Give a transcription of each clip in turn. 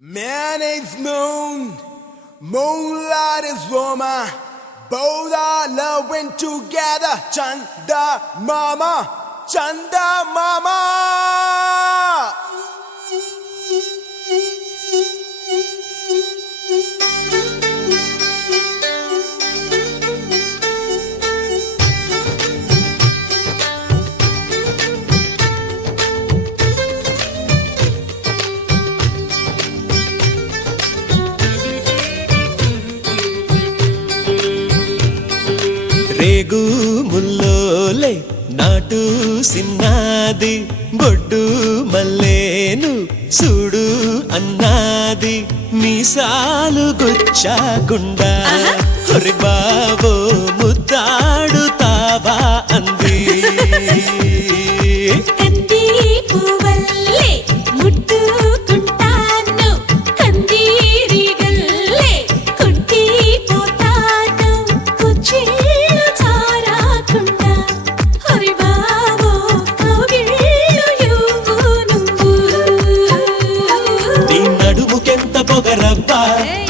Man is moon, moonlight is woman. Both are loving together. Chanda mama, Chanda mama. రేగు ముల్లోలే నాటు సిన్నాది బొడ్డు మల్లేను చూడు అన్నాది మీసాలు గుచ్చాకుండా హొరి బాబో ముద్దాడుతావా అంది కంది పువ్వల్లే ముట్టుకుంటాను కందిరిగల్లే కుట్టిపోతాను కుచ్చిళ్ళు చారకుండా హరి బాబో కౌగిళ్ళు ఇవ్వు నువ్వు నీ నడుముకెంత పొగరబ్బా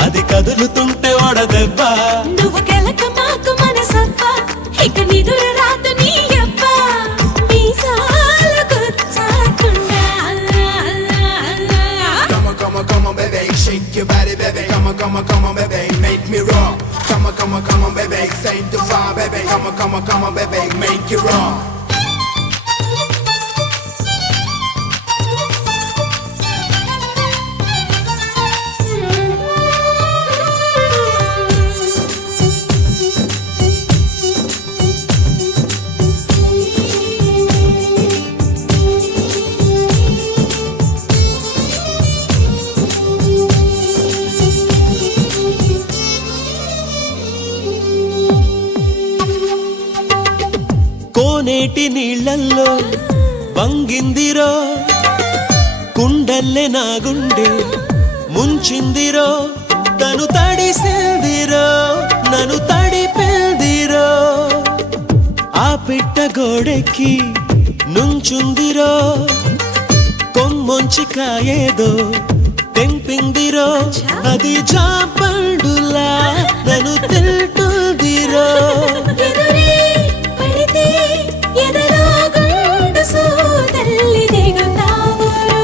అది కదులుతుంటే ఒడదెబ్బా నువ్వు గెలక మాకు మనసబ్బా ఇక నిదుర రాదు నీ అబ్బా మీసాలు గుచ్చాకుండా Come on, baby, shake your body, baby. Come on, baby, make me rock. Come on, baby, say to fire, baby. Come on, baby, make it rock. కోనేటి నీళ్ళల్లో వంగిందిరో కుండల్లే నా గుండె ముంచిందిరో తను తడిసిందిరో నన్ను తడిపిందిరో ఆ పిట్ట గోడెక్కి నుంచుందిరో కొమ్మొంచి కాయేదో తెంపిందిరో అది జాపండులా నన్ను తింటుందిరో ఎదురే పడితే ఎదలో గుండు సోదల్లి దిగుతావురో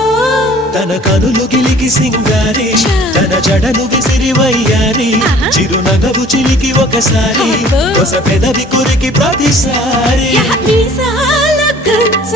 తన కనులు గిలికి సింగారి తన జడను విసిరివయ్యారి చిరునగవు చిలికి ఒకసారి అబ్బో. కొస పెదవి కొరికి ప్రతిసారి మీసాల గుచ్చ